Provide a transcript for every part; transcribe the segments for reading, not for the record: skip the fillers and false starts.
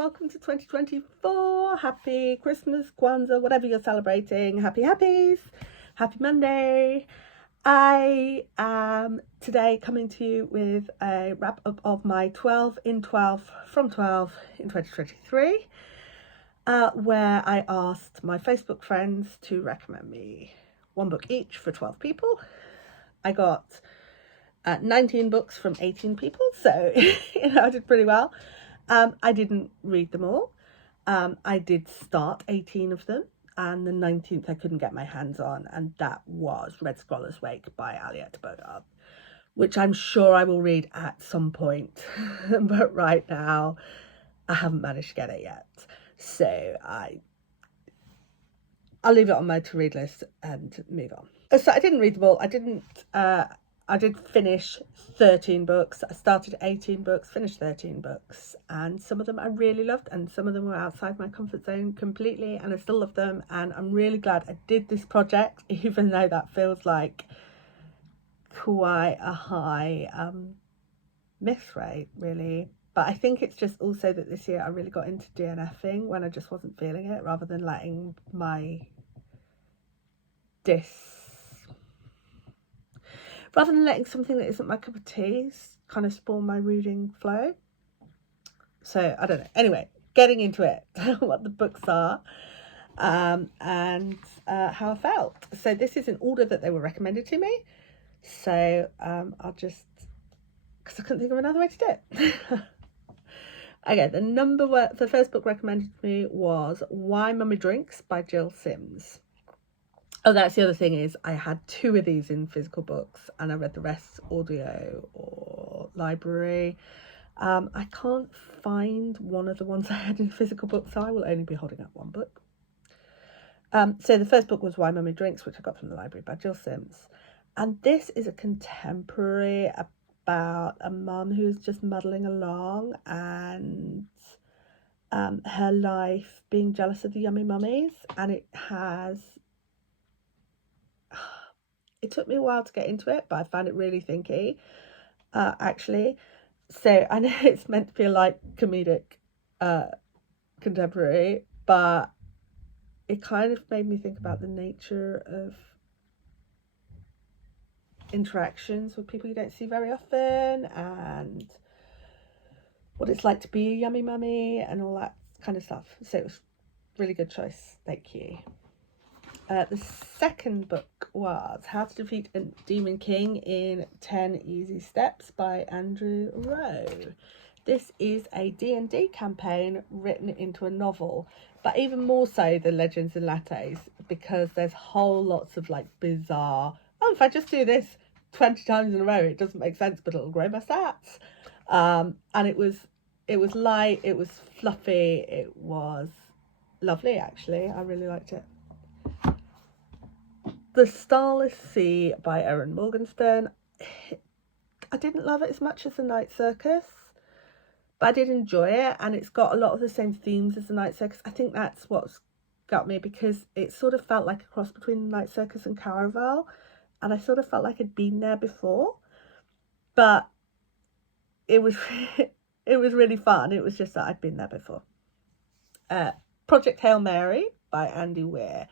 welcome to 2024. Happy Christmas, Kwanzaa, whatever you're celebrating. Happy Happies. Happy Monday. I am today coming to you with a wrap up of my 12 in 12 from 12 in 2023, where I asked my Facebook friends to recommend me one book each for 12 people. I got 19 books from 18 people, so I did pretty well. I didn't read them all. I did start 18 of them, and the 19th I couldn't get my hands on, and that was Red Scholar's Wake by Aliette Bodard, which I'm sure I will read at some point, but right now I haven't managed to get it yet. So I'll leave it on my to-read list and move on. So I didn't read them all. I did finish 13 books. I started 18 books, finished 13 books, and some of them I really loved, and some of them were outside my comfort zone completely, and I still love them, and I'm really glad I did this project, even though that feels like quite a high miss rate, really. But I think it's just also that this year I really got into DNFing when I just wasn't feeling it, rather than letting my something that isn't my cup of tea kind of spoil my reading flow. So I don't know. Anyway, getting into it, what the books are, and how I felt. So this is in order that they were recommended to me. So I'll just, because I couldn't think of another way to do it. Okay, the first book recommended to me was Why Mummy Drinks by Jill Sims. Oh, that's the other thing, is I had 2 of these in physical books, and I read the rest audio or library. I can't find one of the ones I had in physical books, so I will only be holding up one book. So the first book was Why Mummy Drinks, which I got from the library, by Jill Sims. And this is a contemporary about a mum who's just muddling along, and her life being jealous of the Yummy Mummies, and it took me a while to get into it, but I found it really thinky, actually. So I know it's meant to be a light comedic contemporary, but it kind of made me think about the nature of interactions with people you don't see very often, and what it's like to be a yummy mummy and all that kind of stuff. So it was a really good choice. Thank you. The second book was How to Defeat a Demon King in 10 Easy Steps by Andrew Rowe. This is a D&D campaign written into a novel, but even more so than Legends and Lattes, because there's whole lots of like bizarre, if I just do this 20 times in a row, it doesn't make sense, but it'll grow my stats. And it was light, it was fluffy, it was lovely, actually. I really liked it. The Starless Sea by Erin Morgenstern. I didn't love it as much as The Night Circus, but I did enjoy it, and it's got a lot of the same themes as The Night Circus. I think that's what's got me, because it sort of felt like a cross between The Night Circus and Caraval, and I sort of felt like I'd been there before, but it was it was really fun. It was just that I'd been there before. Project Hail Mary by Andy Weir.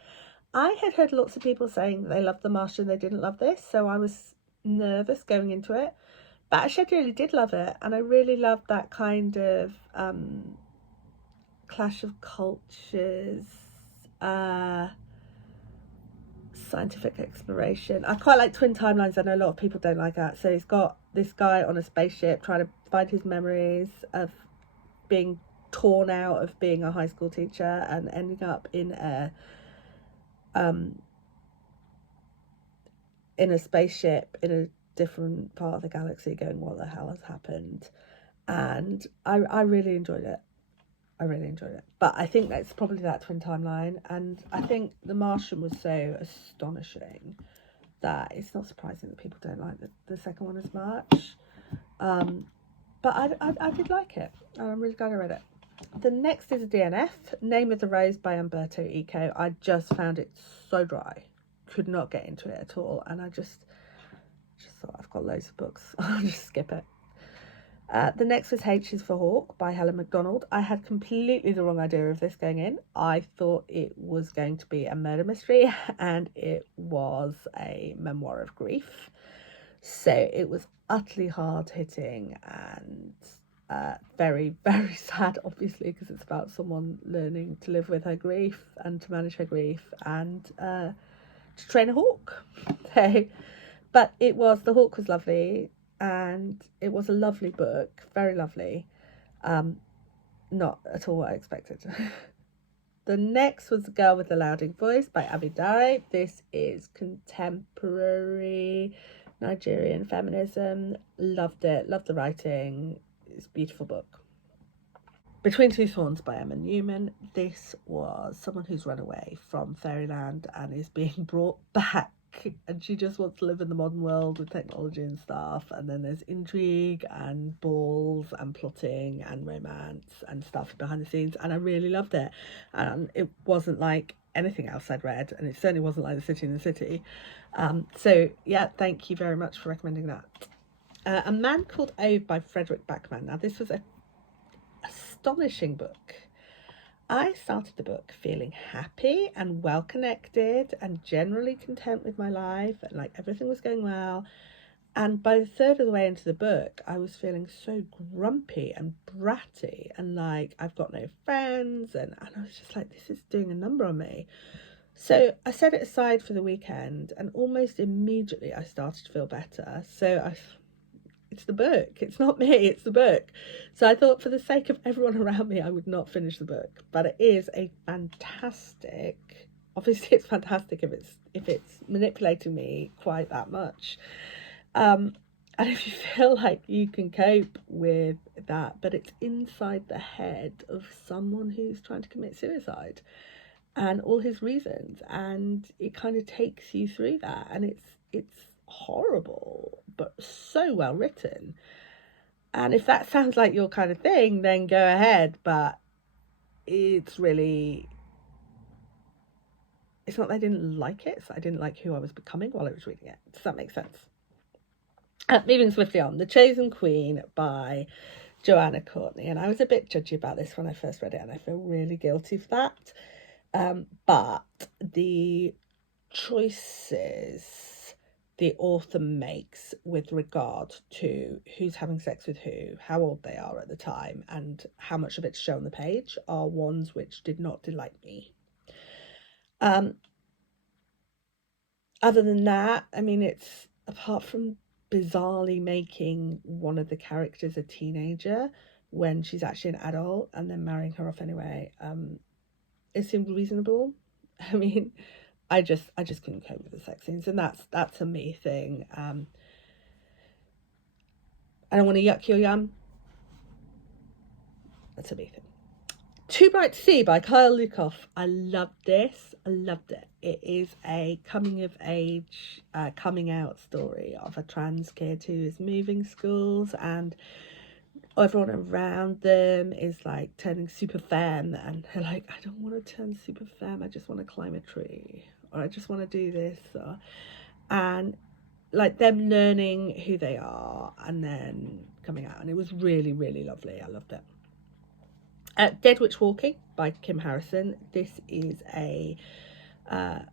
I had heard lots of people saying they loved The Martian, they didn't love this, so I was nervous going into it. But actually I really did love it, and I really loved that kind of clash of cultures, scientific exploration. I quite like twin timelines. I know a lot of people don't like that. So he's got this guy on a spaceship trying to find his memories of being torn out of being a high school teacher and ending up in a spaceship in a different part of the galaxy, going, what the hell has happened? And I really enjoyed it. But I think that's probably that twin timeline, and I think The Martian was so astonishing that it's not surprising that people don't like the second one as much. But I did like it, and I'm really glad I read it. The next is a DNF, Name of the Rose by Umberto Eco. I just found it so dry, could not get into it at all, and I just thought, I've got loads of books, I'll just skip it. The next was H is for Hawk by Helen Macdonald. I had completely the wrong idea of this going in. I thought it was going to be a murder mystery, and it was a memoir of grief. So it was utterly hard hitting and very, very sad, obviously, because it's about someone learning to live with her grief and to manage her grief and to train a hawk. So, but the hawk was lovely, and it was a lovely book, very lovely. Not at all what I expected. The next was The Girl with the Louding Voice by Abi Dare. This is contemporary Nigerian feminism. Loved it, loved the writing. It's a beautiful book. Between Two Thorns by Emma Newman. This was someone who's run away from fairyland and is being brought back, and she just wants to live in the modern world with technology and stuff, and then there's intrigue and balls and plotting and romance and stuff behind the scenes, and I really loved it. And it wasn't like anything else I'd read, and it certainly wasn't like The City in the City. So yeah, thank you very much for recommending that. A Man Called Ove by Frederick Backman. Now this was an astonishing book. I started the book feeling happy and well connected and generally content with my life, and like everything was going well. And by the third of the way into the book, I was feeling so grumpy and bratty and like I've got no friends, and I was just like, this is doing a number on me. So I set it aside for the weekend, and almost immediately I started to feel better. So it's the book, it's not me, it's the book. So I thought, for the sake of everyone around me, I would not finish the book. But it is a fantastic, obviously it's fantastic if it's manipulating me quite that much. And if you feel like you can cope with that, but it's inside the head of someone who's trying to commit suicide and all his reasons, and it kind of takes you through that, and it's horrible but so well written. And if that sounds like your kind of thing, then go ahead, but it's not that I didn't like it, so I didn't like who I was becoming while I was reading it. Does that make sense? Moving swiftly on, The Chosen Queen by Joanna Courtney, and I was a bit judgy about this when I first read it, and I feel really guilty for that. But the choices the author makes with regard to who's having sex with who, how old they are at the time, and how much of it's shown on the page are ones which did not delight me. Other than that, I mean, it's, apart from bizarrely making one of the characters a teenager when she's actually an adult and then marrying her off anyway, it seemed reasonable. I mean, I just couldn't cope with the sex scenes, and that's a me thing. I don't want to yuck your yum. That's a me thing. Too Bright to See by Kyle Lukoff. I loved this. I loved it. It is a coming of age, coming out story of a trans kid who is moving schools, and everyone around them is like turning super femme, and they're like, I don't want to turn super femme, I just want to climb a tree, or I just want to do this, and like them learning who they are and then coming out, and it was really, really lovely. I loved it. Dead Witch Walking by Kim Harrison. This is a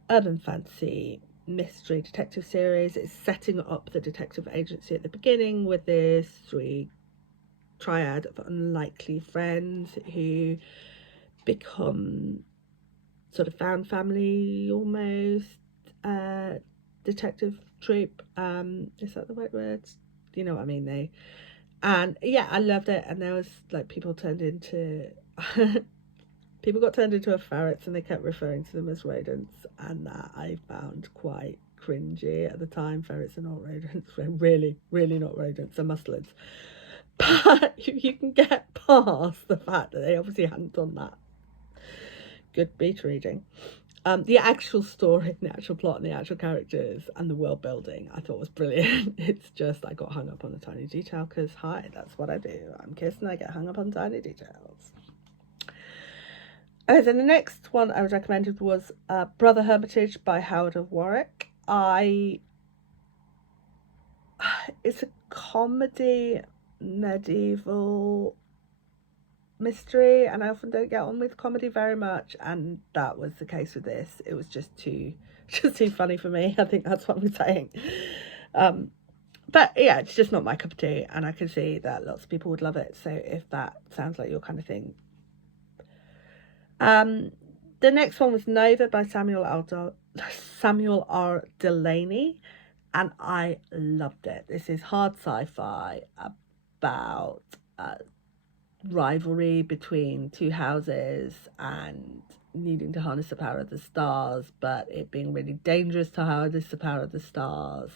urban fantasy mystery detective series. It's setting up the detective agency at the beginning with this triad of unlikely friends who become sort of found family almost, detective troupe. Is that the right word? You know what I mean? And yeah, I loved it. And there was like people got turned into ferrets, and they kept referring to them as rodents, and that I found quite cringy at the time. Ferrets are not rodents. They're really, really not rodents. They're mustelids. But you can get past the fact that they obviously hadn't done that. Good beta reading. The actual story, the actual plot, and the actual characters and the world building, I thought was brilliant. It's just I got hung up on a tiny detail because, hi, that's what I do. I'm Kirsten, I get hung up on tiny details. Then the next one I was recommended was Brother Hermitage by Howard of Warwick. It's a comedy medieval mystery, and I often don't get on with comedy very much, and that was the case with this. It was just too funny for me. I think that's what I'm saying. But yeah, it's just not my cup of tea, and I can see that lots of people would love it. So if that sounds like your kind of thing. The next one was Nova by Samuel R. Delaney, and I loved it. This is hard sci-fi about rivalry between two houses and needing to harness the power of the stars, but it being really dangerous to harness the power of the stars.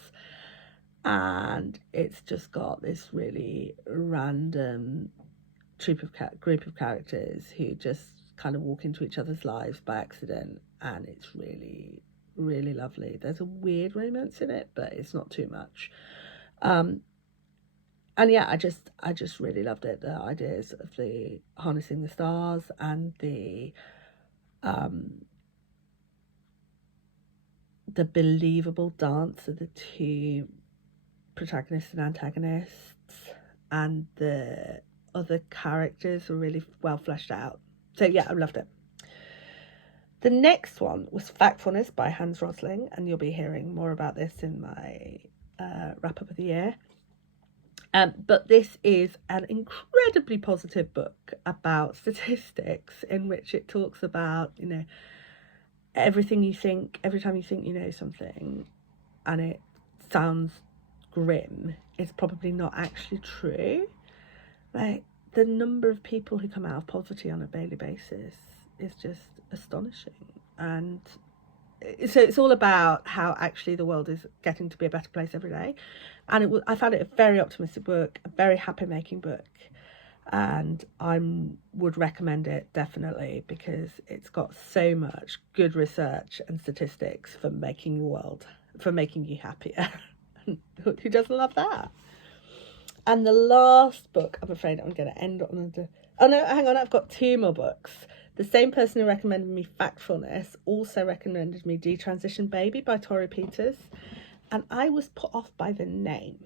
And it's just got this really random group of characters who just kind of walk into each other's lives by accident, and it's really, really lovely. There's a weird romance in it, but it's not too much. And yeah, I just really loved it. The ideas of the harnessing the stars and the believable dance of the two protagonists and antagonists, and the other characters were really well fleshed out. So yeah, I loved it. The next one was Factfulness by Hans Rosling, and you'll be hearing more about this in my wrap up of the year. But this is an incredibly positive book about statistics, in which it talks about, you know, everything you think, every time you think you know something and it sounds grim, it's probably not actually true. Like, the number of people who come out of poverty on a daily basis is just astonishing. And so it's all about how actually the world is getting to be a better place every day. And I found it a very optimistic book, a very happy making book, and I would recommend it definitely, because it's got so much good research and statistics for making you happier. Who doesn't love that? And the last book, I'm afraid I'm going to end on oh no, hang on, I've got two more books. The same person who recommended me Factfulness also recommended me Detransition Baby by Torrey Peters, and I was put off by the name.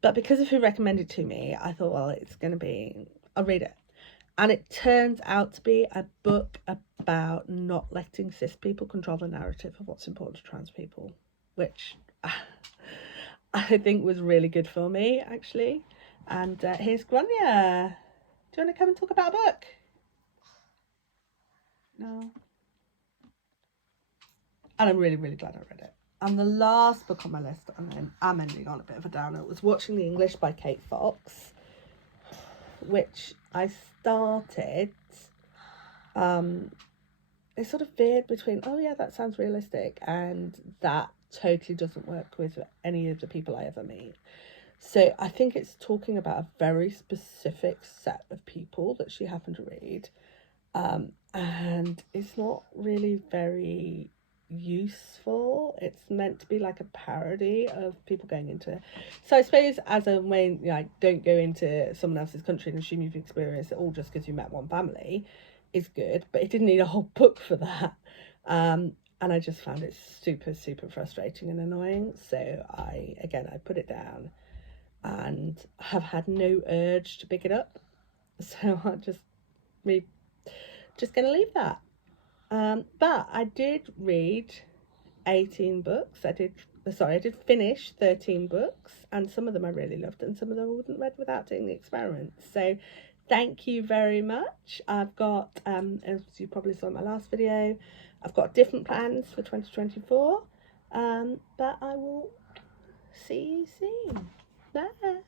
But because of who recommended to me, I thought, well, I'll read it. And it turns out to be a book about not letting cis people control the narrative of what's important to trans people, which I think was really good for me, actually. And here's Grania. Do you want to come and talk about a book? No. And I'm really, really glad I read it. And the last book on my list, and then I'm ending on a bit of a downer, was Watching the English by Kate Fox, which I started. It sort of veered between, oh yeah, that sounds realistic, and that totally doesn't work with any of the people I ever meet. So I think it's talking about a very specific set of people that she happened to read. And it's not really very useful. It's meant to be like a parody of people going into, so I suppose as a way, like, don't go into someone else's country and assume you've experienced it all just because you met one family is good, but it didn't need a whole book for that. And I just found it super frustrating and annoying, so I put it down and have had no urge to pick it up, so I'm just gonna leave that. But I did read 18 books. I did finish 13 books, and some of them I really loved, and some of them I wouldn't read without doing the experiment. So thank you very much. I've got, as you probably saw in my last video, I've got different plans for 2024, but I will see you soon. Bye.